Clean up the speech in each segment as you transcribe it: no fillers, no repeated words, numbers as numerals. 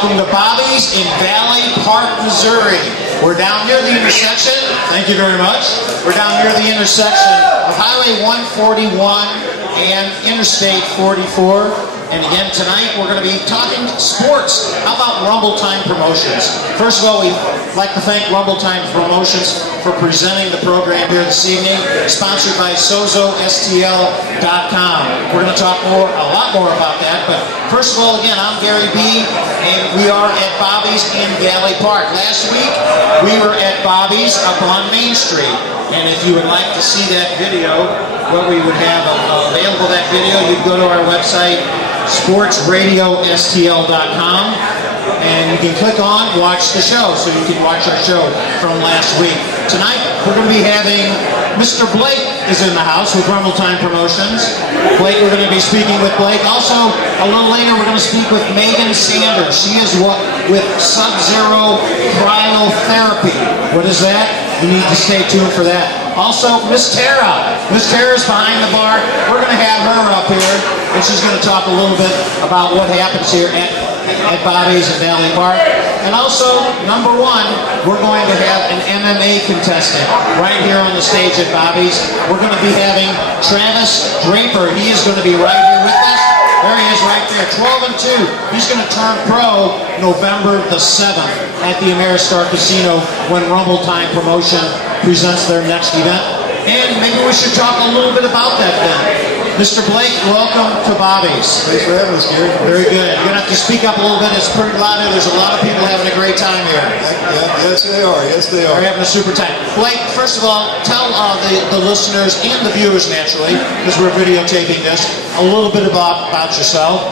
welcome to Bobby's in Valley Park, Missouri. We're down near the intersection. Thank you very much. We're down near the intersection of Highway 141 and Interstate 44. And again, tonight we're going to be talking sports. How about Rumble Time Promotions? First of all, we'd like to thank Rumble Time Promotions for presenting the program here this evening, sponsored by SPORTSRADIOSTL.com. We're going to talk a lot more about that, but first of all, again, I'm Gary B, and we are at Bobby's in Valley Park. Last week, we were at Bobby's up on Main Street, and if you would like to see that video, what we would have available that video, you'd go to our website, SPORTSRADIOSTL.com, and you can click on Watch the Show, so you can watch our show from last week. Tonight, we're going to be having Mr. Blake is in the house with Rumble Time Promotions. Blake, we're going to be speaking with Blake. Also, a little later, we're going to speak with Megan Sanders. She is with Sub-Zero Cryotherapy. What is that? You need to stay tuned for that. Also, Miss Tara. Miss Tara's behind the bar. We're going to have her up here, and she's going to talk a little bit about what happens here at Bobby's in Valley Park. And also, number one, we're going to have an MMA contestant right here on the stage at Bobby's. We're going to be having Travis Draper. He is going to be right here with us. There he is right there, 12-2. He's going to turn pro November the 7th at the Ameristar Casino when Rumble Time Promotion presents their next event. And maybe we should talk a little bit about that then. Mr. Blake, welcome to Bobby's. Thanks for having us, Gary. Very good. You're going to have to speak up a little bit. It's pretty loud here. There's a lot of people having a great time here. Yes, they are. Yes, they are. They're having a super time. Blake, first of all, tell the listeners and the viewers, naturally, because we're videotaping this, a little bit about yourself.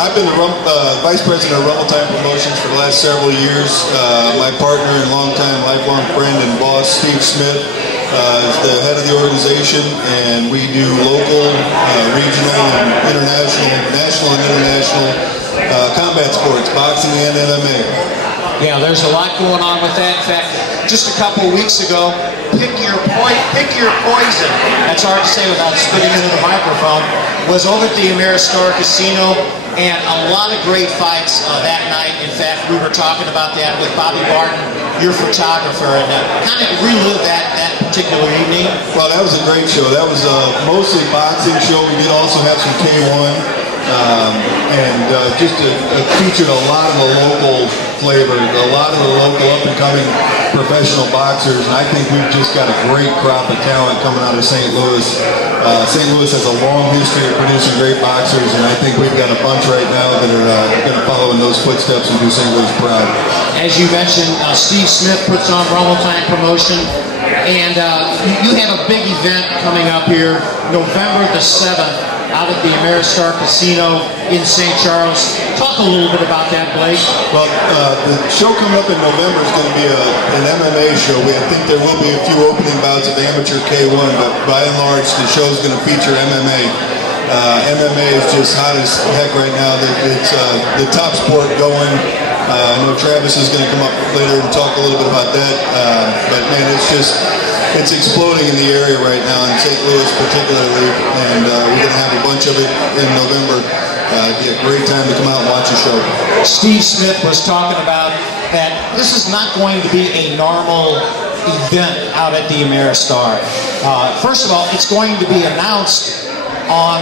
I've been the Vice President of Rumble Time Promotions for the last several years. My partner and longtime lifelong friend and boss, Steve Smith, is the head of the organization, and we do local, regional, and international, national and international combat sports, boxing and MMA. Yeah, there's a lot going on with that. In fact, just a couple of weeks ago, pick your poison. That's hard to say without spitting into the microphone. Was over at the Ameristar Casino, and a lot of great fights that night. In fact, we were talking about that with Bobby Barton, your photographer, and kind of relive that particular evening. Well, that was a great show. That was mostly boxing show. We did also have some K1, and just featured a lot of the local flavor, a lot of the local up-and-coming professional boxers, and I think we've just got a great crop of talent coming out of St. Louis. St. Louis has a long history of producing great boxers, and I think we've got a bunch right now that are going to follow in those footsteps and do St. Louis proud. As you mentioned, Steve Smith puts on Rumble Time Promotion, and you have a big event coming up here, November the 7th, out at the Ameristar Casino in St. Charles. Talk a little bit about that, Blake. Well, the show coming up in November is going to be an MMA show. I think there will be a few opening bouts of amateur K1, but by and large, the show is going to feature MMA. MMA is just hot as heck right now. It's the top sport going. I know Travis is going to come up later and talk a little bit about that, but man, it's exploding in the area right now, in St. Louis particularly, and we're going to have a bunch of it in November. Be a great time to come out and watch the show. Steve Smith was talking about that this is not going to be a normal event out at the Ameristar. First of all, it's going to be announced on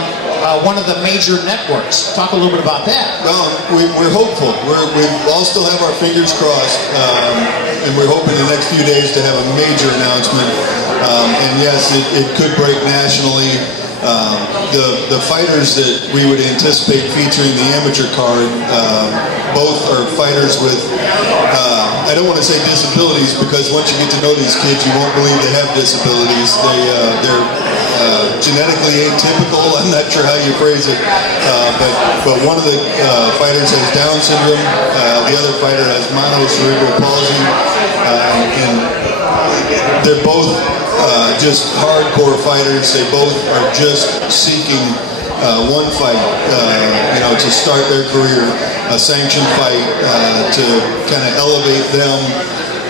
one of the major networks. Talk a little bit about that. Well, we're hopeful. We all still have our fingers crossed, and we're hoping the next few days to have a major announcement. And yes, it could break nationally. The fighters that we would anticipate featuring the amateur card, both are fighters with, I don't want to say disabilities, because once you get to know these kids, you won't believe they have disabilities. They're genetically atypical. I'm not sure how you phrase it, but one of the fighters has Down syndrome, the other fighter has monocerebral palsy, and they're both just hardcore fighters. They both are just seeking one fight, to start their career, a sanctioned fight to kind of elevate them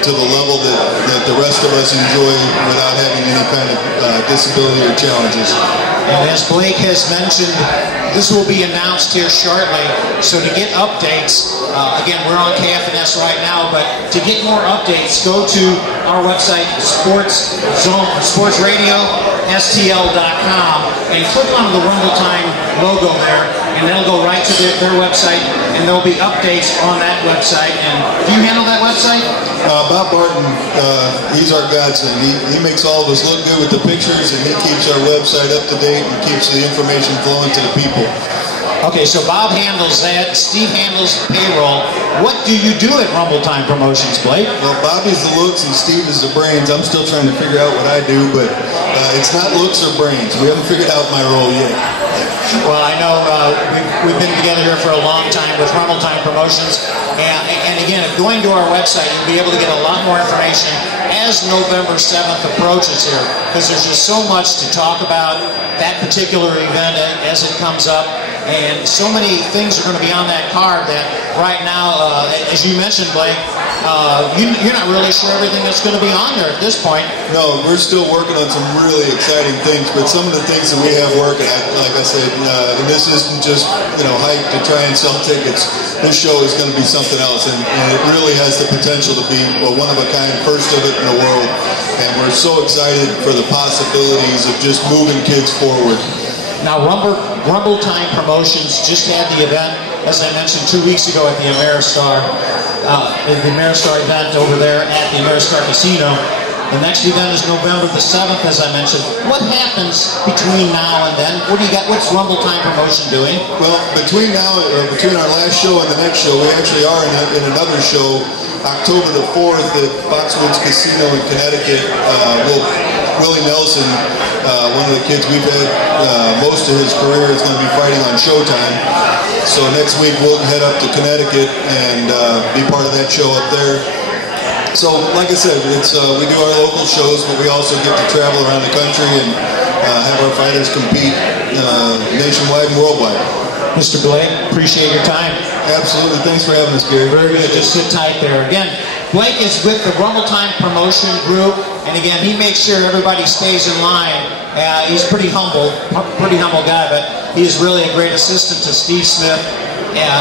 to the level that the rest of us enjoy without having any kind of disability or challenges. And as Blake has mentioned, this will be announced here shortly. So to get updates, again, we're on KFNS right now, but to get more updates, go to our website, SPORTSRADIOSTL.com, and click on the Rumble Time logo there, and that'll go right to their website, and there'll be updates on that website. And do you handle that website? Bob Barton, he's our godson. He makes all of us look good with the pictures, and he keeps our website up to date and keeps the information flowing to the people. Okay, so Bob handles that. Steve handles payroll. What do you do at Rumble Time Promotions, Blake? Well, Bobby's the looks and Steve is the brains. I'm still trying to figure out what I do, but it's not looks or brains. We haven't figured out my role yet. Well, I know we've been together here for a long time with Rumble Time Promotions. And again, if going to our website, you'll be able to get a lot more information as November 7th approaches here, because there's just so much to talk about that particular event as it comes up. And so many things are going to be on that card that right now, as you mentioned, Blake, you're not really sure everything that's going to be on there at this point. No, we're still working on some really exciting things, but some of the things that we have working, like I said, and this isn't just hype to try and sell tickets. This show is going to be something else, and it really has the potential to be a one-of-a-kind, first of it in the world. And we're so excited for the possibilities of just moving kids forward. Now, Rumble Time Promotions just had the event, as I mentioned, 2 weeks ago at the Ameristar event over there at the Ameristar Casino. The next event is November the 7th, as I mentioned. What happens between now and then? What do you got? What's Rumble Time Promotion doing? Well, between our last show and the next show, we actually are in another show, October the 4th at Foxwoods Casino in Connecticut. Willie Nelson, one of the kids we've had most of his career, is going to be fighting on Showtime. So next week we'll head up to Connecticut and be part of that show up there. So like I said, we do our local shows, but we also get to travel around the country and have our fighters compete nationwide and worldwide. Mr. Blake, appreciate your time. Absolutely. Thanks for having us, Gary. Very good. Just sit tight there. Again, Blake is with the Rumble Time Promotion Group, and again, he makes sure everybody stays in line. He's pretty humble guy, but he is really a great assistant to Steve Smith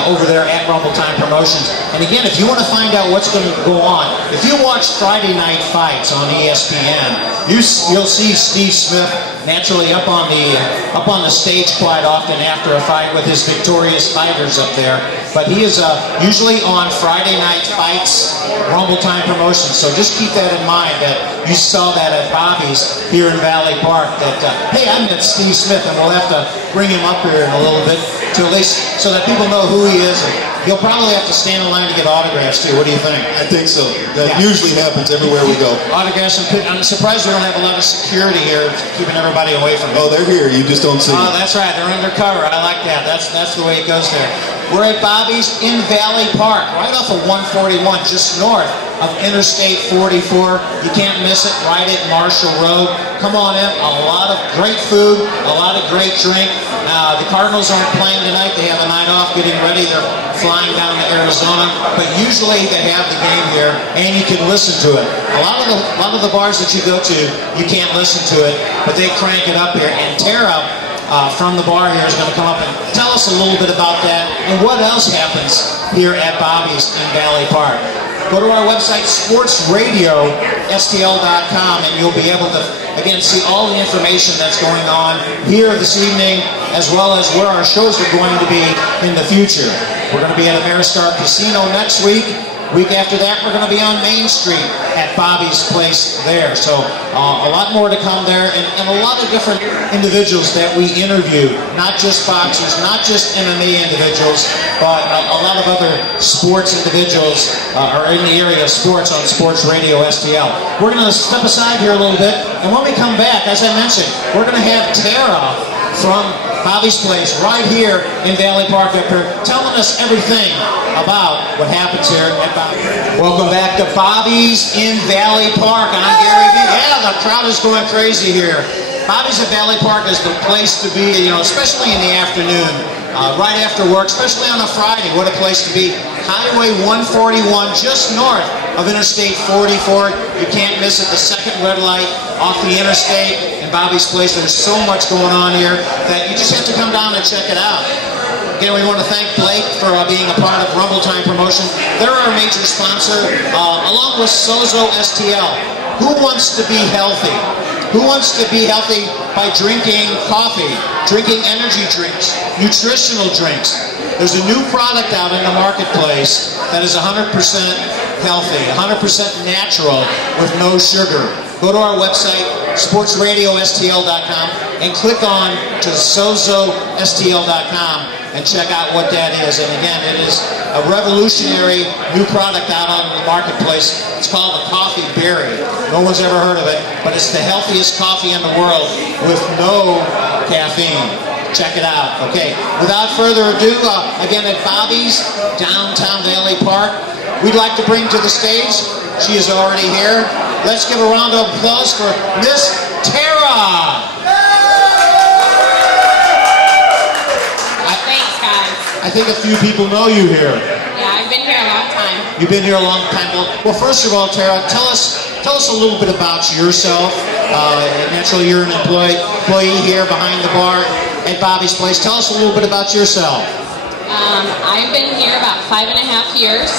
over there at Rumble Time Promotions. And again, if you want to find out what's going to go on, if you watch Friday Night Fights on ESPN, you'll see Steve Smith naturally up on the stage quite often after a fight with his victorious fighters up there. But he is usually on Friday Night Fights, Rumble Time Promotions. So just keep that in mind, that you saw that at Bobby's here in Valley Park, that, hey, I met Steve Smith, and we'll have to bring him up here in a little bit to at least so that people know who he is. And he'll probably have to stand in line to get autographs too. What do you think? I think so. That usually happens everywhere we go. Autographs, and I'm surprised we don't have a lot of security here keeping everybody away from him. Oh, they're here. You just don't see them. Oh, that's right. They're undercover. I like that. That's the way it goes there. We're at Bobby's in Valley Park, right off of 141, just north of Interstate 44. You can't miss it, right at Marshall Road. Come on in. A lot of great food, a lot of great drink. The Cardinals aren't playing tonight. They have a night off getting ready. They're flying down to Arizona. But usually they have the game here, and you can listen to it. A lot of the bars that you go to, you can't listen to it, but they crank it up here. And Tara from the bar here is going to come up and tell us a little bit about that and what else happens here at Bobby's in Valley Park. Go to our website, SPORTSRADIOSTL.com, and you'll be able to, again, see all the information that's going on here this evening, as well as where our shows are going to be in the future. We're going to be at Ameristar Casino next week. Week after that, we're going to be on Main Street at Bobby's place there. So a lot more to come there, and a lot of different individuals that we interview, not just boxers, not just MMA individuals, but a lot of other sports individuals are in the area of sports on Sports Radio STL. We're going to step aside here a little bit, and when we come back, as I mentioned, we're going to have Tara from Bobby's place right here in Valley Park up here, telling us everything about what happens here at Bobby's. Welcome back to Bobby's in Valley Park. I'm Gary V. Yeah, the crowd is going crazy here. Bobby's at Valley Park is the place to be, especially in the afternoon, right after work, especially on a Friday. What a place to be Highway 141, just north of Interstate 44. You can't miss it. The second red light off the interstate in Bobby's Place. There's so much going on here that you just have to come down and check it out. Again, we want to thank Blake for being a part of Rumble Time Promotion. They're our major sponsor, along with Sozo STL. Who wants to be healthy? Who wants to be healthy by drinking coffee, drinking energy drinks, nutritional drinks? There's a new product out in the marketplace that is 100% healthy, 100% natural with no sugar. Go to our website, SPORTSRADIOSTL.com, and click on to SozoSTL.com and check out what that is. And again, it is a revolutionary new product out on the marketplace. It's called the Coffee Berry. No one's ever heard of it, but it's the healthiest coffee in the world with no caffeine. Check it out. Okay, without further ado, again at Bobby's, downtown Valley Park, we'd like to bring to the stage, she is already here, let's give a round of applause for Miss Tara. Thanks, guys. I think a few people know you here. Yeah, I've been here a long time. You've been here a long time. Well, first of all, Tara, tell us a little bit about yourself. Naturally, you're an employee here behind the bar at Bobby's Place. Tell us a little bit about yourself. I've been here about 5.5 years.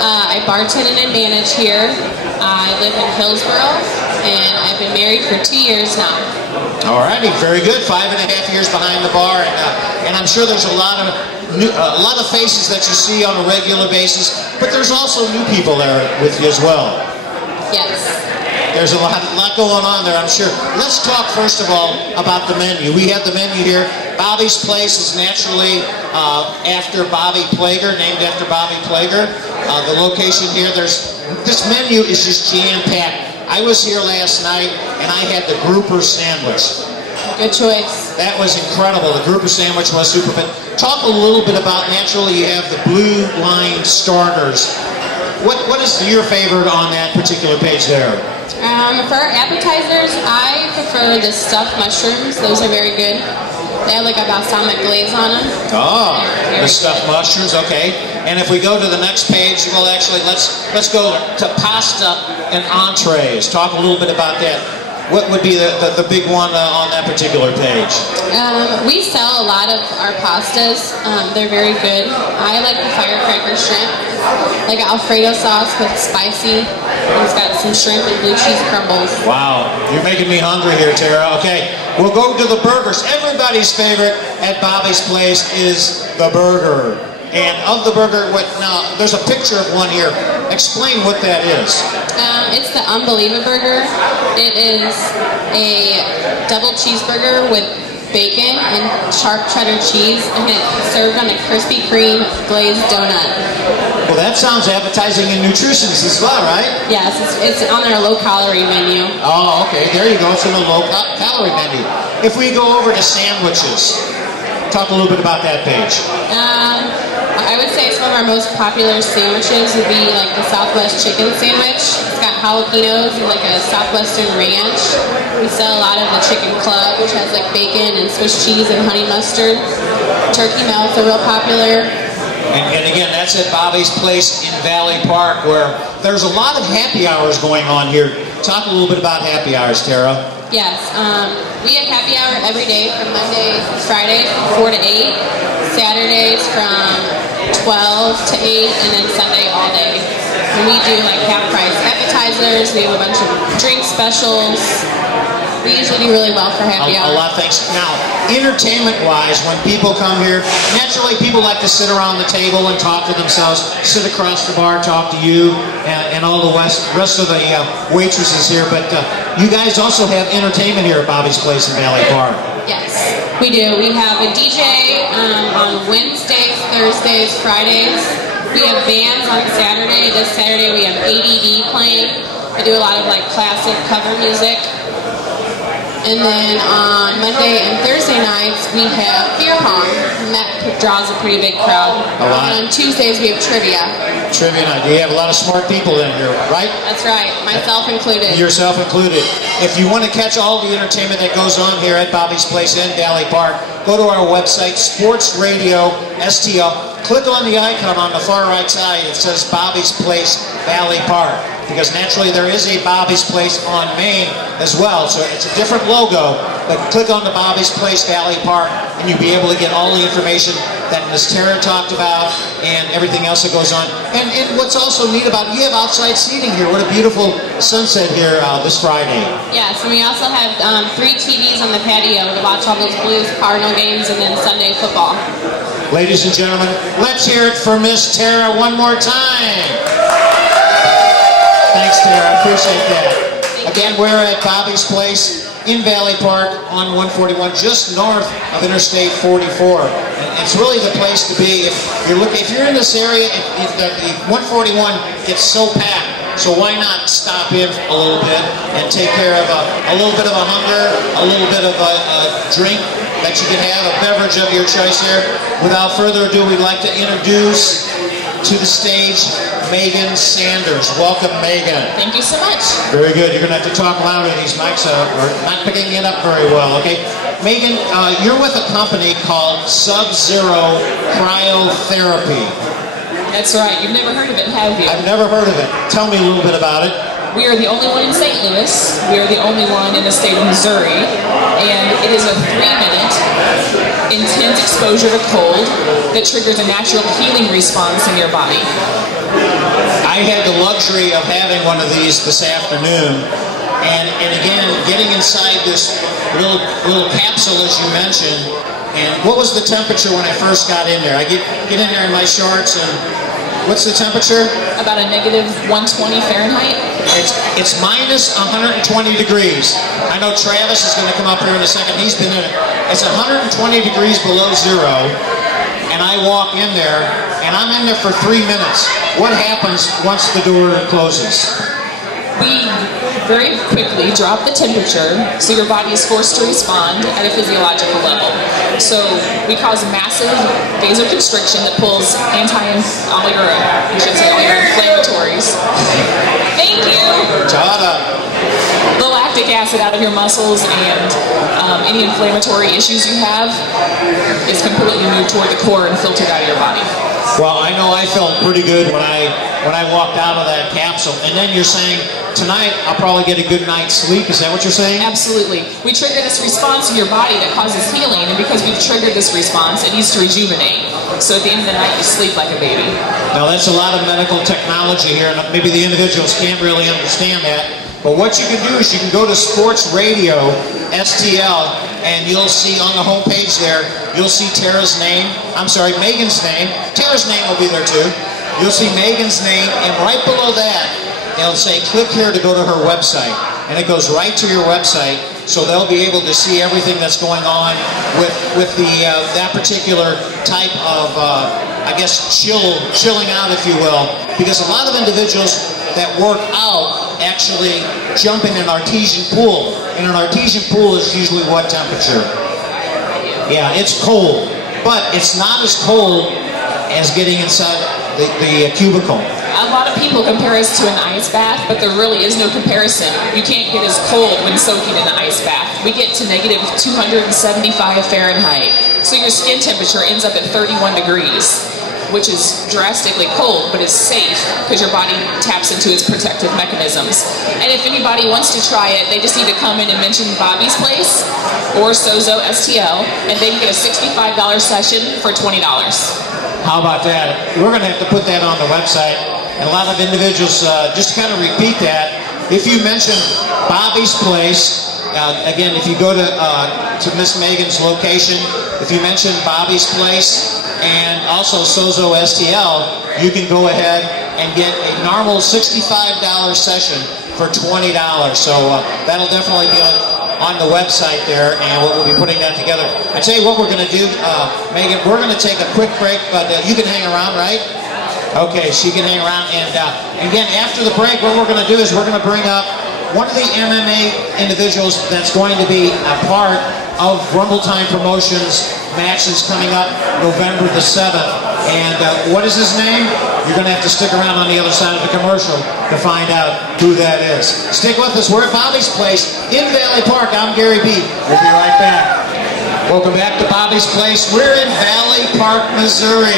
I bartend and manage here. I live in Hillsboro, and I've been married for 2 years now. Alrighty, very good. 5.5 years behind the bar, and I'm sure there's a lot of faces that you see on a regular basis, but there's also new people there with you as well. Yes. There's a lot going on there, I'm sure. Let's talk first of all about the menu. We have the menu here. Bobby's Place is naturally after Bobby Plager, named after Bobby Plager. The location here, this menu is just jam-packed. I was here last night and I had the grouper sandwich. Good choice. That was incredible. The grouper sandwich was super. But talk a little bit about, naturally you have the blue line starters. What is your favorite on that particular page there? For appetizers, I prefer the stuffed mushrooms. Those are very good. They have like a balsamic glaze on them. Oh, the stuffed mushrooms, okay. And if we go to the next page, well, actually, let's go to pasta and entrees. Talk a little bit about that. What would be the big one on that particular page? We sell a lot of our pastas. They're very good. I like the firecracker shrimp, like Alfredo sauce with spicy. It's got some shrimp and blue cheese crumbles. Wow, you're making me hungry here, Tara. Okay, we'll go to the burgers. Everybody's favorite at Bobby's Place is the burger. And of the burger, now there's a picture of one here. Explain what that is. It's the Unbeliever Burger. It is a double cheeseburger with bacon and sharp cheddar cheese, and it's served on a Krispy Kreme glazed donut. Well, that sounds appetizing and nutritious as well, right? Yes, it's on their low-calorie menu. Oh, okay. There you go. It's in the low-calorie menu. If we go over to sandwiches, talk a little bit about that page. I would say some of our most popular sandwiches would be like the Southwest chicken sandwich. It's got jalapenos and like a Southwestern ranch. We sell a lot of the chicken club, which has like bacon and Swiss cheese and honey mustard. Turkey melts are real popular. And again, that's at Bobby's Place in Valley Park, where there's a lot of happy hours going on here. Talk a little bit about happy hours, Tara. Yes, we have happy hour every day from Monday to Friday from 4 to 8, Saturdays from 12 to 8, and then Sunday all day. And we do like half price appetizers, we have a bunch of drink specials. We usually do really well for happy hour. A lot of things. Now, entertainment-wise, when people come here, naturally people like to sit around the table and talk to themselves, sit across the bar, talk to you, and all the rest of the waitresses here. But you guys also have entertainment here at Bobby's Place in Valley Park. Yes, we do. We have a DJ on Wednesdays, Thursdays, Fridays. We have bands on Saturday. This Saturday we have ADD playing. I do a lot of like classic cover music. And then on Monday and Thursday nights, we have beer pong, and that draws a pretty big crowd. And on Tuesdays, we have trivia. Trivia night. You have a lot of smart people in here, right? That's right, myself included. Yourself included. If you want to catch all the entertainment that goes on here at Bobby's Place in Valley Park, go to our website, SPORTSRADIOSTL. click on the icon on the far right side. It says Bobby's Place, Valley Park. Because naturally there is a Bobby's Place on Main as well. So it's a different logo, but click on the Bobby's Place, Valley Park, and you'll be able to get all the information that Ms. Tara talked about and everything else that goes on. And what's also neat about it, you have outside seating here. What a beautiful sunset here this Friday. Yes, and we also have 3 TVs on the patio to watch all those Blues Cardinal games and then Sunday football. Ladies and gentlemen, let's hear it for Miss Tara one more time. Thanks, Tara. I appreciate that. Again, we're at Bobby's Place in Valley Park on 141, just north of Interstate 44. And it's really the place to be if you're in this area. If the 141 gets so packed, so why not stop in a little bit and take care of a little bit of a hunger, a little bit of a drink that you can have, a beverage of your choice here. Without further ado, we'd like to introduce to the stage Megan Sanders. Welcome, Megan. Thank you so much. Very good. You're going to have to talk louder. These mics are not picking it up very well, okay? Megan, you're with a company called Sub-Zero Cryotherapy. That's right. You've never heard of it, have you? I've never heard of it. Tell me a little bit about it. We are the only one in St. Louis. We are the only one in the state of Missouri. And it is a 3-minute intense exposure to cold that triggers a natural healing response in your body. I had the luxury of having one of these this afternoon. And again, getting inside this little capsule, as you mentioned. And what was the temperature when I first got in there? I get in there in my shorts, and what's the temperature? About a negative 120 Fahrenheit. It's minus 120 degrees. I know Travis is going to come up here in a second. He's been in it. It's 120 degrees below zero, and I walk in there, and I'm in there for 3 minutes. What happens once the door closes? We very quickly drop the temperature so your body is forced to respond at a physiological level. So we cause massive vasoconstriction that pulls all your inflammatories. Thank you. The lactic acid out of your muscles, and any inflammatory issues you have is completely moved toward the core and filtered out of your body. Well, I know I felt pretty good when I walked out of that capsule. And then you're saying, tonight I'll probably get a good night's sleep. Is that what you're saying? Absolutely. We trigger this response in your body that causes healing, and because we've triggered this response, it needs to rejuvenate. So at the end of the night, you sleep like a baby. Now, that's a lot of medical technology here, and maybe the individuals can't really understand that. But what you can do is you can go to SPORTSRADIOSTL, and you'll see on the homepage there, you'll see Megan's name. Tara's name will be there too. You'll see Megan's name, and right below that, it'll say, click here to go to her website. And it goes right to your website, so they'll be able to see everything that's going on with that particular type of, I guess, chilling out, if you will. Because a lot of individuals that work out actually jump in an artesian pool. And an artesian pool is usually what temperature? Yeah, it's cold. But it's not as cold as getting inside the cubicle. A lot of people compare us to an ice bath, but there really is no comparison. You can't get as cold when soaking in the ice bath. We get to negative 275 Fahrenheit. So your skin temperature ends up at 31 degrees, which is drastically cold, but is safe because your body taps into its protective mechanisms. And if anybody wants to try it, they just need to come in and mention Bobby's Place or Sozo STL, and they can get a $65 session for $20. How about that? We're going to have to put that on the website. And a lot of individuals, just to kind of repeat that, if you mention Bobby's Place, again, if you go to Miss Megan's location, if you mention Bobby's Place and also Sozo STL, you can go ahead and get a normal $65 session for $20. So that'll definitely be on the website there, and we'll be putting that together. I tell you what we're going to do, Megan, we're going to take a quick break, but you can hang around, right? Okay, she can hang around, and again, after the break, what we're going to do is we're going to bring up one of the MMA individuals that's going to be a part of Rumble Time Promotions matches coming up November the 7th. And what is his name? You're going to have to stick around on the other side of the commercial to find out who that is. Stick with us. We're at Bobby's Place in Valley Park. I'm Gary B. We'll be right back. Welcome back to Bobby's Place. We're in Valley Park, Missouri.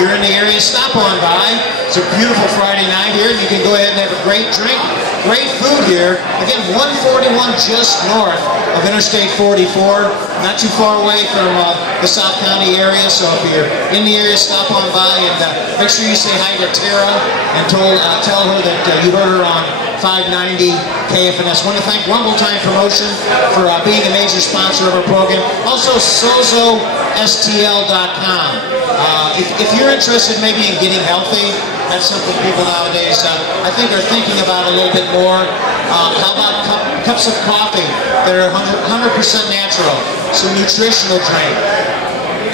You're in the area, stop on by. It's a beautiful Friday night here. You can go ahead and have a great drink, great food here. Again, 141 just north of Interstate 44, not too far away from the South County area. So if you're in the area, stop on by and make sure you say hi to Tara and tell her that you heard her on 590 KFNS. I want to thank Rumble Time Promotion for being a major sponsor of our program. Also, SPORTSRADIOSTL.com. If you're interested maybe in getting healthy, that's something people nowadays I think are thinking about a little bit more. How about cups of coffee that are 100% natural, some nutritional drink,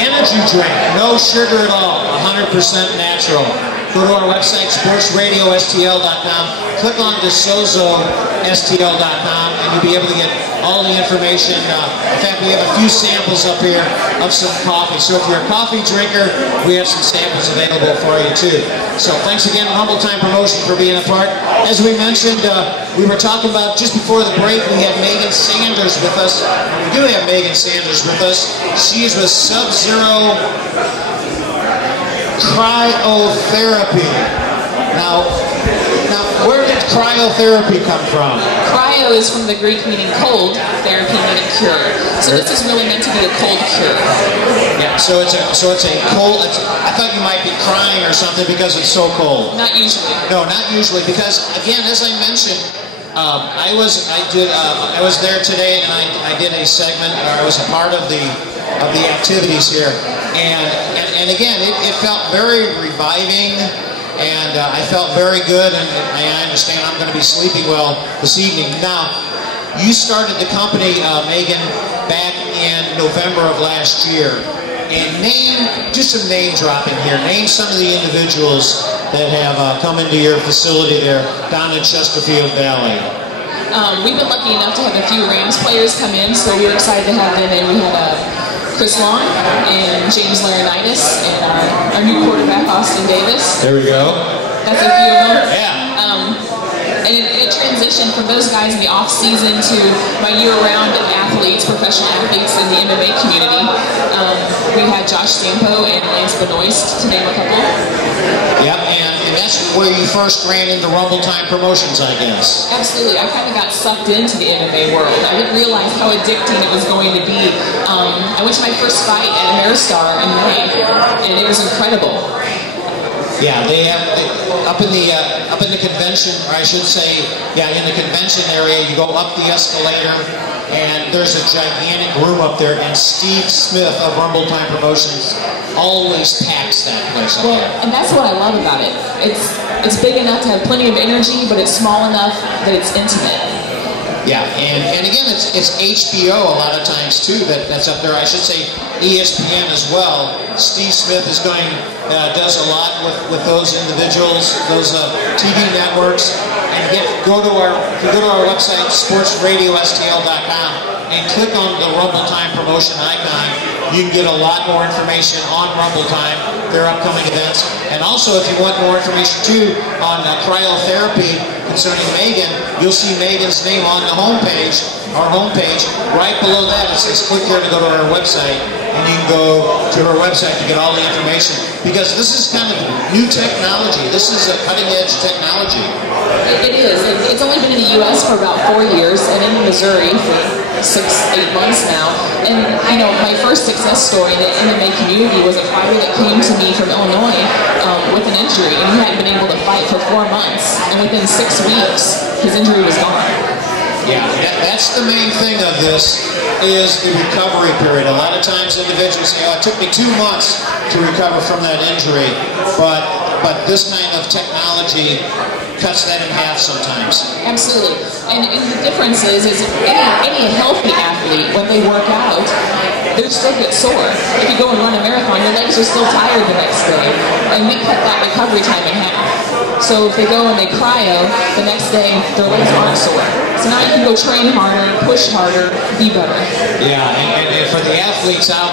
energy drink, no sugar at all, 100% natural. Go to our website, SPORTSRADIOSTL.com, click on DeSozoSTL.com, and you'll be able to get all the information. In fact, we have a few samples up here of some coffee. So if you're a coffee drinker, we have some samples available for you too. So thanks again, Rumble Time Promotion, for being a part. As we mentioned, we were talking about just before the break, we had Megan Sanders with us. We do have Megan Sanders with us. She is with Sub-Zero Cryotherapy. Now, where did cryotherapy come from? Cryo is from the Greek meaning cold, therapy meaning cure. So this is really meant to be a cold cure. Yeah. So it's a cold. I thought you might be crying or something because it's so cold. Not usually. No, not usually. Because again, as I mentioned, I was there today and I did a segment. Or I was a part of the activities here, and again, it felt very reviving. And I felt very good, and I understand I'm going to be sleeping well this evening. Now, you started the company, Megan, back in November of last year. And just some name dropping here. Name some of the individuals that have come into your facility there down in Chesterfield Valley. We've been lucky enough to have a few Rams players come in, so we were excited to have them in. We had Chris Long and James Laurinaitis and our new quarterback, Austin Davis. There we go. That's a few of them. Yeah. And it transitioned from those guys in the off-season to my year-round athletes, professional athletes in the MMA community. We had Josh Stampo and Lance Benoist, to name a couple. Yep, and that's where you first ran into Rumble Time Promotions, I guess. Absolutely. I kind of got sucked into the MMA world. I didn't realize how addicting it was going to be. I went to my first fight at Ameristar in May, and it was incredible. Yeah, they have up in the convention, or I should say, yeah, in the convention area. You go up the escalator, and there's a gigantic room up there. And Steve Smith of Rumble Time Promotions always packs that place up Well, there. and that's what I love about it. It's big enough to have plenty of energy, but it's small enough that it's intimate. Yeah, and again, it's HBO a lot of times too that's up there. I should say ESPN as well. Steve Smith is does a lot with those individuals, those TV networks. And again, if you go to our website, SPORTSRADIOSTL.com, and click on the Rumble Time Promotion icon, you can get a lot more information on Rumble Time, their upcoming events. And also, if you want more information too on cryotherapy concerning Megan, you'll see Megan's name on the homepage, our homepage. Right below that, it says click here to go to our website, and you can go to our website to get all the information. Because this is kind of new technology. This is a cutting-edge technology. It is. It's only been in the U.S. for about 4 years, and in Missouri for 6-8 months now. And, you know, my first success story in the MMA community was a fighter that came to me from Illinois with an injury, and he hadn't been able to fight for 4 months. And within 6 weeks, his injury was gone. Yeah, that's the main thing of this, is the recovery period. A lot of times individuals say, oh, it took me 2 months to recover from that injury, but this kind of technology cuts that in half sometimes. Absolutely. And the difference is any healthy athlete, when they work out, they still get sore. If you go and run a marathon, your legs are still tired the next day. And we cut that recovery time in half. So if they go and they cryo, the next day their legs aren't sore. So now you can go train harder, push harder, be better. Yeah, and for the athletes out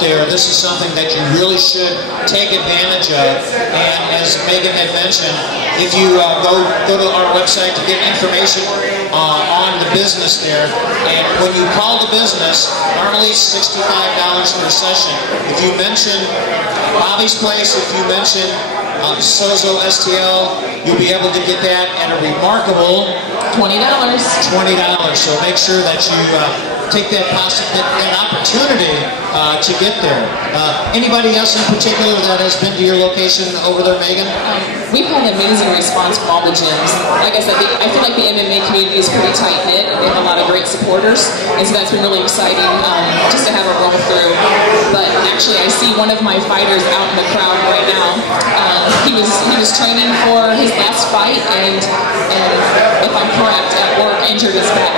there, this is something that you really should take advantage of. And as Megan had mentioned, if you go to our website to get information, on the business there. And when you call the business, normally it's $65 for a session. If you mention Bobby's Place, if you mention Sozo STL, you'll be able to get that at a remarkable $20. So make sure that you take that opportunity to get there. Anybody else in particular that has been to your location over there, Megan? We've had an amazing response from all the gyms. Like I said, I feel like the MMA community is pretty tight-knit. They have a lot of great supporters, and so that's been really exciting just to have a roll through. But actually, I see one of my fighters out in the crowd right now. He was training for his last fight, and if I'm correct, at work injured his back.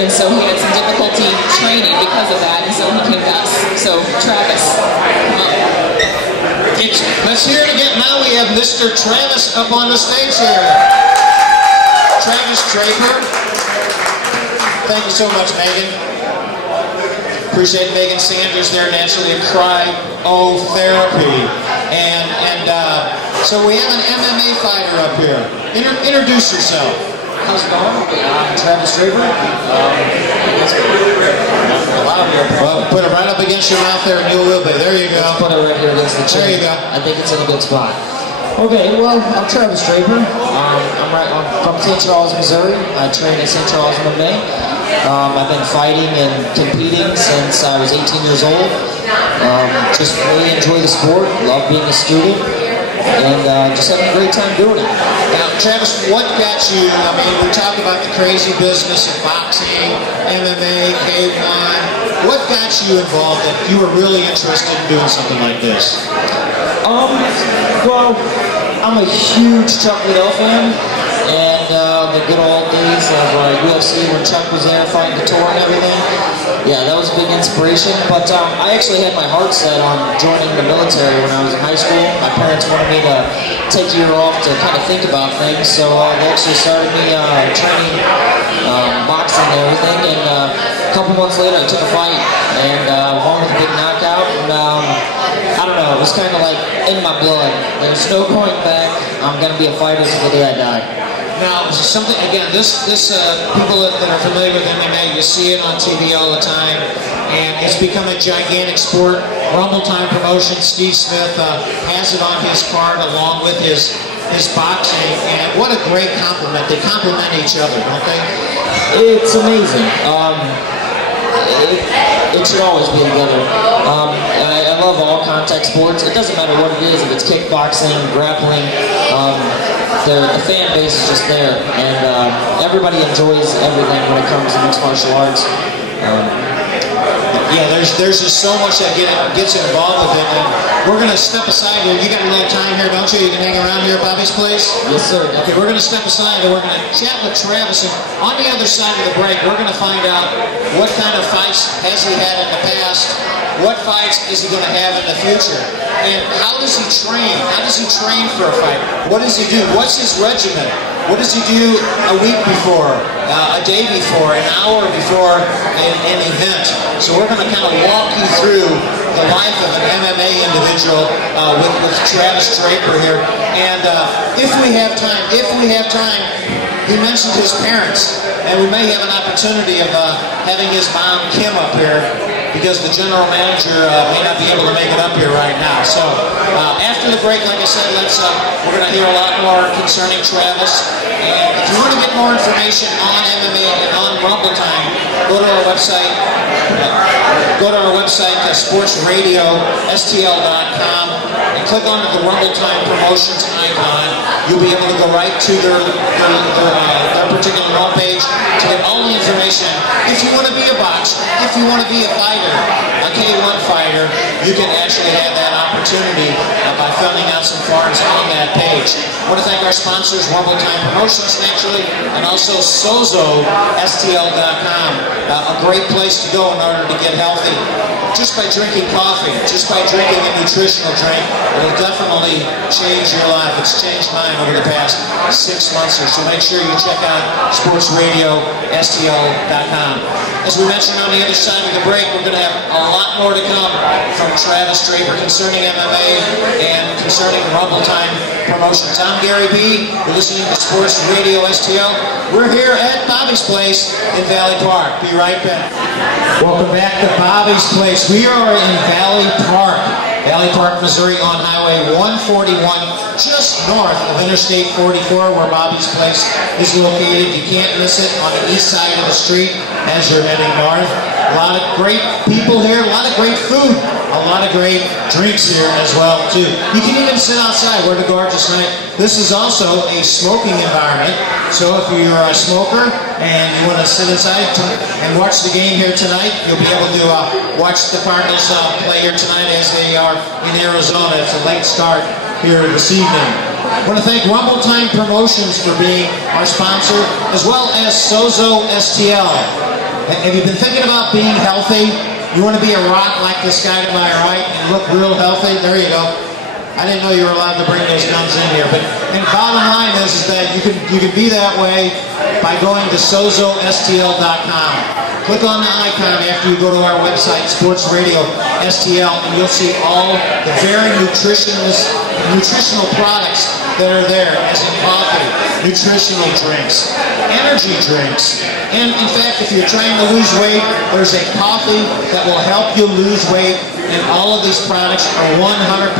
And so he had some difficulty training because of that, and so he came to us. So, Travis, come up. Let's hear it again. Now we have Mr. Travis up on the stage here. Travis Draper. Thank you so much, Megan. Appreciate Megan Sanders there, naturally of cryotherapy. And so we have an MMA fighter up here. Introduce yourself. How's it going? I'm Travis Draper. Well, put it right up against your mouth there and you will be. There you go. Let's put it right here against the chin. There you go. I think it's in a good spot. Okay, well, I'm Travis Draper. I'm from St. Charles, Missouri. I train at St. Charles MMA. I've been fighting and competing since I was 18 years old. Just really enjoy the sport, love being a student, and just having a great time doing it. Now, Travis, what got you, I mean, we talked about the crazy business of boxing, MMA, K1. What got you involved that you were really interested in doing something like this? Well, I'm a huge Chuck Liddell fan, and the good old days of UFC when Chuck was there fighting the tour and everything. Yeah, that was a big inspiration, but I actually had my heart set on joining the military when I was in high school. My parents wanted me to take a year off to kind of think about things, so they actually started me training boxing and everything, and a couple months later I took a fight, and won with a big knockout, and I don't know, it was kind of like in my blood. There's no going back. I'm going to be a fighter till the day I die. Now, something again. This people that are familiar with MMA, you see it on TV all the time, and it's become a gigantic sport. Rumble Time Promotions, Steve Smith has it on his card along with his boxing, and what a great compliment. They complement each other, don't they? It's amazing. It should always be together. I love all contact sports. It doesn't matter what it is, if it's kickboxing, grappling. The fan base is just there, and everybody enjoys everything when it comes to mixed martial arts. Yeah, there's just so much that gets involved with it. And we're going to step aside here. You got a little time here, don't you? You can hang around here at Bobby's Place? Yes, sir. Okay, we're going to step aside and we're going to chat with Travis. And on the other side of the break, we're going to find out what kind of fights has he had in the past, what fights is he going to have in the future, and how does he train? How does he train for a fight? What does he do? What's his regimen? What does he do a week before, a day before, an hour before an event? So we're going to kind of walk you through the life of an MMA individual with Travis Draper here. And if we have time, he mentioned his parents, and we may have an opportunity of having his mom Kim up here, because the general manager may not be able to make it up here right now. So after the break, like I said, we're going to hear a lot more concerning Travis. And if you want to get more information on MMA and on Rumble Time, go to our website. SportsRadioSTL.com and click on the Rumble Time Promotions icon. You'll be able to go right to their particular homepage to get all the information. If you want to be a boxer, if you want to be a fighter, a K1 fighter, you can actually have that opportunity by filling out some forms on that page. I want to thank our sponsors, Rumble Time Promotions, naturally, and also SozoSTL.com. A great place to go in order to get healthy. Just by drinking coffee, just by drinking a nutritional drink, it'll definitely change your life. It's changed mine. over the past 6 months here. So make sure you check out SPORTSRADIOSTL.com. As we mentioned on the other side of the break, we're going to have a lot more to come from Travis Draper concerning MMA and concerning Rumble Time Promotions. I'm Gary B. You're listening to Sports Radio STL. We're here at Bobby's Place in Valley Park. Be right back. Welcome back to Bobby's Place. We are in Valley Park, Missouri, on Highway 141, just north of Interstate 44, where Bobby's Place is located. You can't miss it, on the east side of the street as you're heading north. A lot of great people here, a lot of great food, a lot of great drinks here as well, too. You can even sit outside. What a gorgeous night. This is also a smoking environment, so if you're a smoker and you want to sit inside and watch the game here tonight, you'll be able to watch the Cardinals play here tonight as they are in Arizona. It's a late start here this evening. I want to thank Rumble Time Promotions for being our sponsor, as well as Sozo STL. Have you been thinking about being healthy? You want to be a rock like this guy to my right and look real healthy? There you go. I didn't know you were allowed to bring those guns in here. But and bottom line is that you can be that way by going to SozoSTL.com. Click on the icon after you go to our website, Sports Radio STL, and you'll see all the very nutritional products that are there, as in coffee, nutritional drinks, energy drinks, and in fact, if you're trying to lose weight, there's a coffee that will help you lose weight, and all of these products are 100%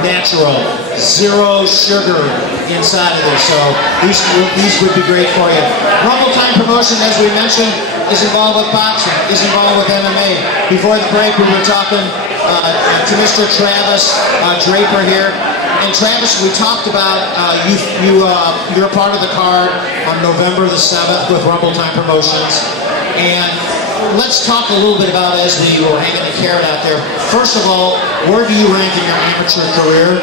natural, zero sugar inside of this, so these would be great for you. Rumble Time Promotion, as we mentioned, is involved with boxing, is involved with MMA. Before the break, we were talking to Mr. Travis Draper here. And Travis, we talked about you're a part of the card on November the 7th with Rumble Time Promotions. And let's talk a little bit about, as we were hanging the carrot out there, first of all, where do you rank in your amateur career?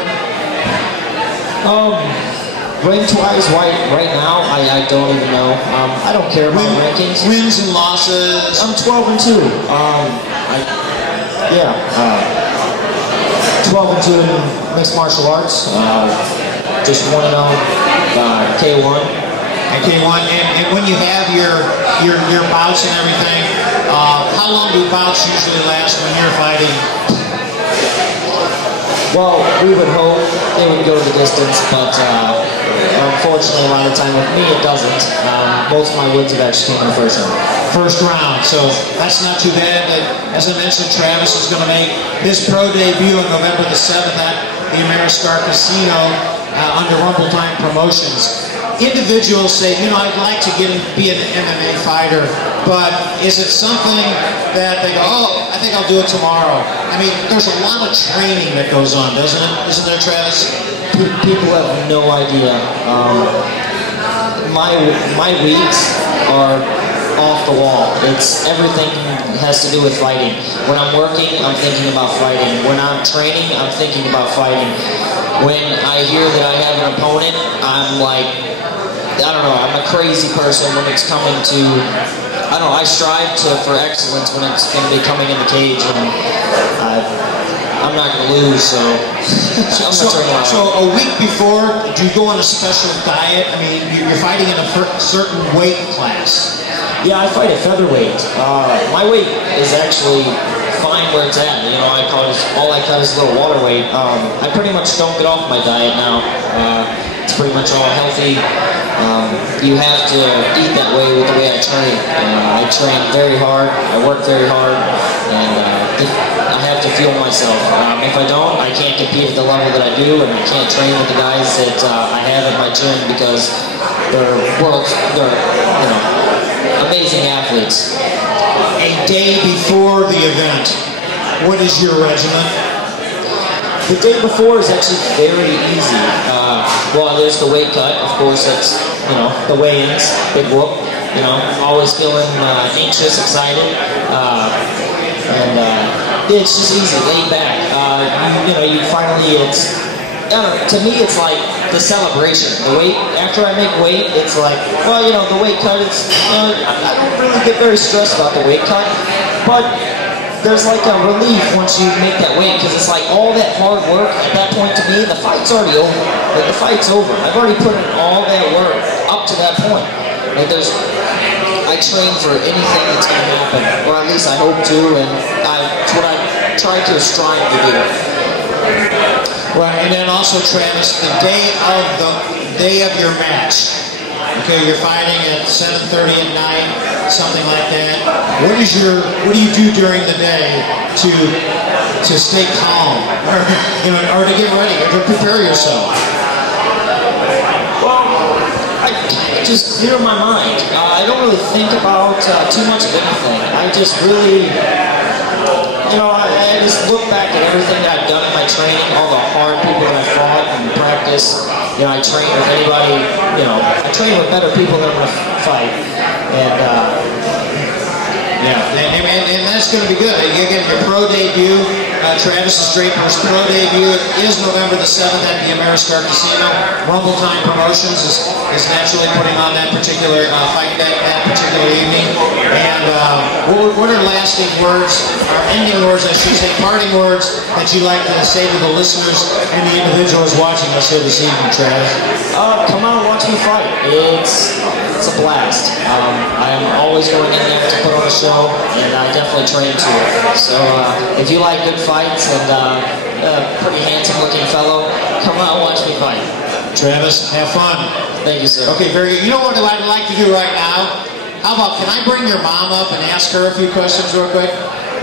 Rank-wise, right now, I don't even know. I don't care about rankings. Wins and losses. I'm 12-2. 12-2 in mixed martial arts. Just 1-0 K1. And K1. And when you have your bouts and everything, how long do bouts usually last when you're fighting? Well, we would hope they would go the distance, but unfortunately, a lot of the time with me, it doesn't. Most of my wins have actually came in the first round. First round, so that's not too bad. As I mentioned, Travis is going to make his pro debut on November the 7th at the Ameristar Casino under Rumble Time Promotions. Individuals say, you know, I'd like to be an MMA fighter, but is it something that they go, oh, I think I'll do it tomorrow? I mean, there's a lot of training that goes on, doesn't it? Isn't there, Travis? People have no idea. My weeks are off the wall. It's everything has to do with fighting. When I'm working, I'm thinking about fighting. When I'm training, I'm thinking about fighting. When I hear that I have an opponent, I'm like, I don't know, I'm a crazy person when it's coming to, I don't know, I strive for excellence when it's going to be coming in the cage, and I'm not going to lose, so I'm not turning around. So a week before, do you go on a special diet? I mean, you're fighting in a certain weight class. Yeah, I fight at featherweight. My weight is actually fine where it's at. You know, all I cut is a little water weight. I pretty much don't get off my diet now. It's pretty much all healthy. You have to eat that way with the way I train. I train very hard. I work very hard, and I have to fuel myself. If I don't, I can't compete at the level that I do, and I can't train with the guys that I have at my gym because they're amazing athletes. A day before the event, what is your regimen? The day before is actually very easy. Well, there's the weight cut, of course. That's the weigh-ins, big whoop. Always feeling anxious, excited, and it's just easy, laid back. You finally, to me, it's like the celebration. The weight, after I make weight, it's like, well, the weight cut, I don't really get very stressed about the weight cut, but there's like a relief once you make that weight, because it's like all that hard work at that point. To me, the fight's already over. Like, the fight's over. I've already put in all that work up to that point. Like, I train for anything that's going to happen, or at least I hope to, and it's what I try to strive to do. Right, and then also, Travis, the day of your match. Okay, you're fighting at 7:30 at night, something like that. What do you do during the day to stay calm, or to get ready, or to prepare yourself? Well, I just clear my mind. I don't really think about too much of anything. I just really, I just look back at everything that I've done in my training, all the hard people that I fought in practice. I train with anybody, I train with better people than I'm going to fight. And, and that's going to be good. Again, your pro debut, Travis's Draper's pro debut is November the 7th at the Ameristar Casino. Rumble Time Promotions is naturally putting on that particular fight that particular evening. And what are lasting words, or ending words, I should say, parting words that you'd like to say to the listeners and the individuals watching us here this evening, Travis? Come out and watch me fight. It's a blast. I'm always going in there to put on a show, and I definitely train to it. So if you like good fights and a pretty handsome-looking fellow, come out and watch me fight. Travis, have fun. Thank you, sir. Okay, very good. You know what I'd like to do right now? How about, can I bring your mom up and ask her a few questions real quick?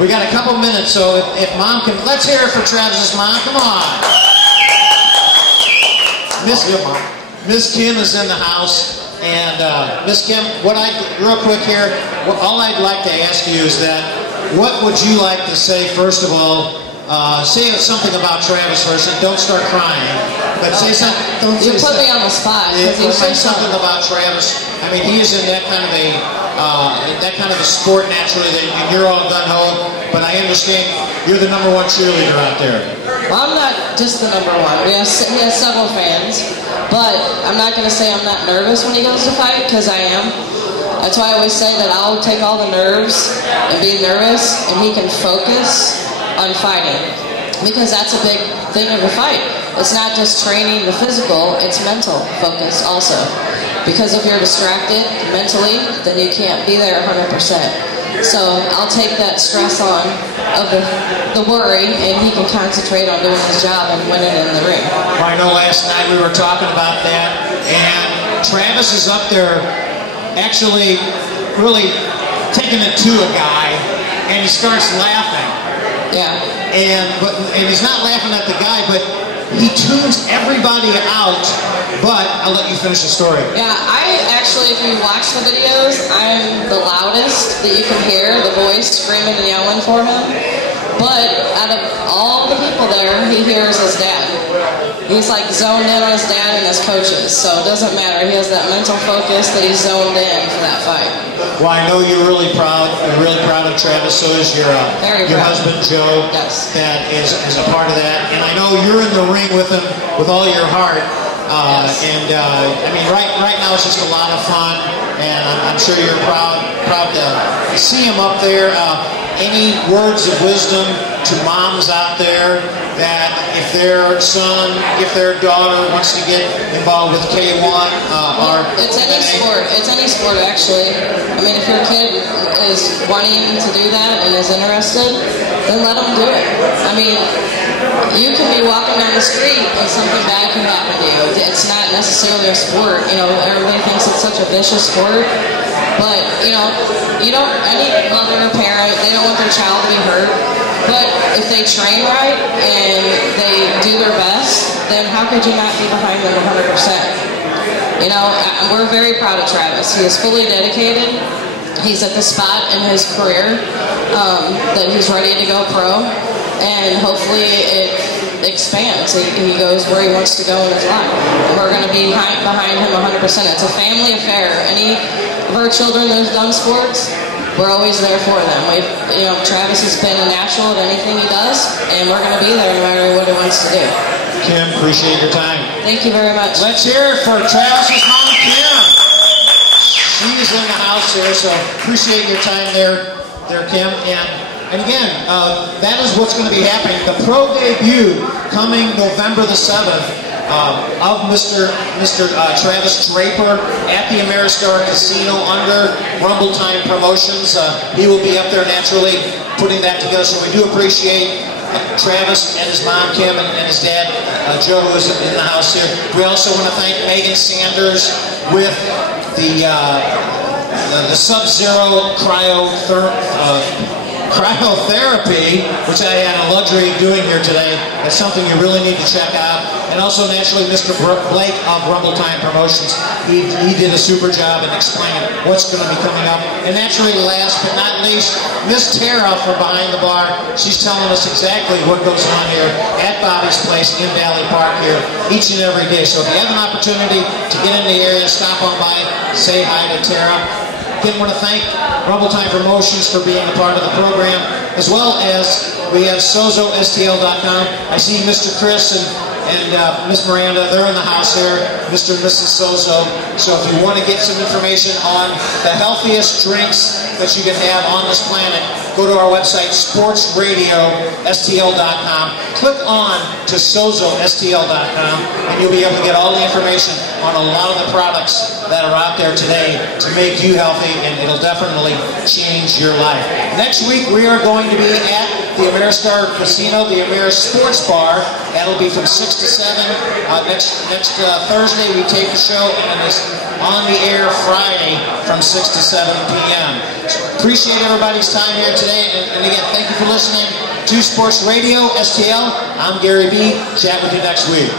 We got a couple minutes, so if Mom can, let's hear it for Travis's mom. Come on. Miss Kim is in the house. And Miss Kim, real quick here, all I'd like to ask you is that, what would you like to say, first of all? Say something about Travis first, and don't start crying. But say something. You put me on the spot. Say something about Travis. I mean, he is in that kind of a sport naturally, and you're all gun ho. But I understand you're the #1 cheerleader out there. Well, I'm not just the #1. He has several fans. But I'm not going to say I'm not nervous when he goes to fight, because I am. That's why I always say that I'll take all the nerves and be nervous, and he can focus on fighting. Because that's a big thing of a fight. It's not just training the physical, it's mental focus also. Because if you're distracted mentally, then you can't be there 100%. So I'll take that stress on of the worry, and he can concentrate on doing his job and winning in the ring. Well, I know last night we were talking about that, and Travis is up there actually really taking it to a guy, and he starts laughing. Yeah. And he's not laughing at the guy, but he tunes everybody out. But I'll let you finish the story. Yeah, I actually, if you watch the videos, I'm the loudest that you can hear, the voice screaming and yelling for him. But out of all the people there, he hears his dad. He's like zoned in on his dad and his coaches, so it doesn't matter. He has that mental focus that he's zoned in for that fight. Well, I know you're really proud. You're really proud of Travis. So is your husband Joe. Yes. That is a part of that. And I know you're in the ring with him with all your heart. Yes. And I mean, right now it's just a lot of fun, and I'm sure you're proud to see him up there. Any words of wisdom to moms out there that if their son, if their daughter wants to get involved with K1 or it's any sport. It's any sport actually. I mean, if your kid is wanting to do that and is interested, then let them do it. I mean, you can be walking down the street and something bad can happen to you. It's not necessarily a sport. You know, everybody thinks it's such a vicious sport. But, you know, any mother or parent, they don't want their child to be hurt. But if they train right and they do their best, then how could you not be behind them 100%? You know, we're very proud of Travis. He is fully dedicated. He's at the spot in his career that he's ready to go pro. And hopefully it expands. He goes where he wants to go in his life. We're going to be behind him 100%. It's a family affair. Any of our children that have done sports, we're always there for them. Travis has been a natural at anything he does, and we're going to be there no matter what he wants to do. Kim, appreciate your time. Thank you very much. Let's hear it for Travis's mom, Kim. She's in the house here, so appreciate your time there, Kim. And And again, that is what's going to be happening. The pro debut coming November the 7th of Mr. Travis Draper at the Ameristar Casino under Rumble Time Promotions. He will be up there naturally putting that together. So we do appreciate Travis and his mom, Kim, and his dad, Joe, who is in the house here. We also want to thank Megan Sanders with the Sub-Zero cryotherapy, which I had a luxury of doing here today. That's something you really need to check out. And also, naturally, Mr. Blake of Rumble Time Promotions. He did a super job in explaining what's going to be coming up. And naturally, last but not least, Miss Tara from behind the bar. She's telling us exactly what goes on here at Bobby's Place in Valley Park here each and every day. So if you have an opportunity to get in the area, stop on by, say hi to Tara. Again, want to thank Rumble Time Promotions for being a part of the program, as well as we have SozoSTL.com. I see Mr. Chris and Miss Miranda, they're in the house here, Mr. and Mrs. Sozo. So if you want to get some information on the healthiest drinks that you can have on this planet, go to our website, SportsRadioSTL.com. Click on to SozoSTL.com, and you'll be able to get all the information on a lot of the products that are out there today to make you healthy, and it'll definitely change your life. Next week, we are going to be at the Ameristar Casino, the Ameris Sports Bar. That'll be from 6 to 7. Next Thursday, we tape the show, and it is on the air Friday from 6 to 7 p.m. So appreciate everybody's time here today, and again, thank you for listening to Sports Radio STL. I'm Gary B. Chat with you next week.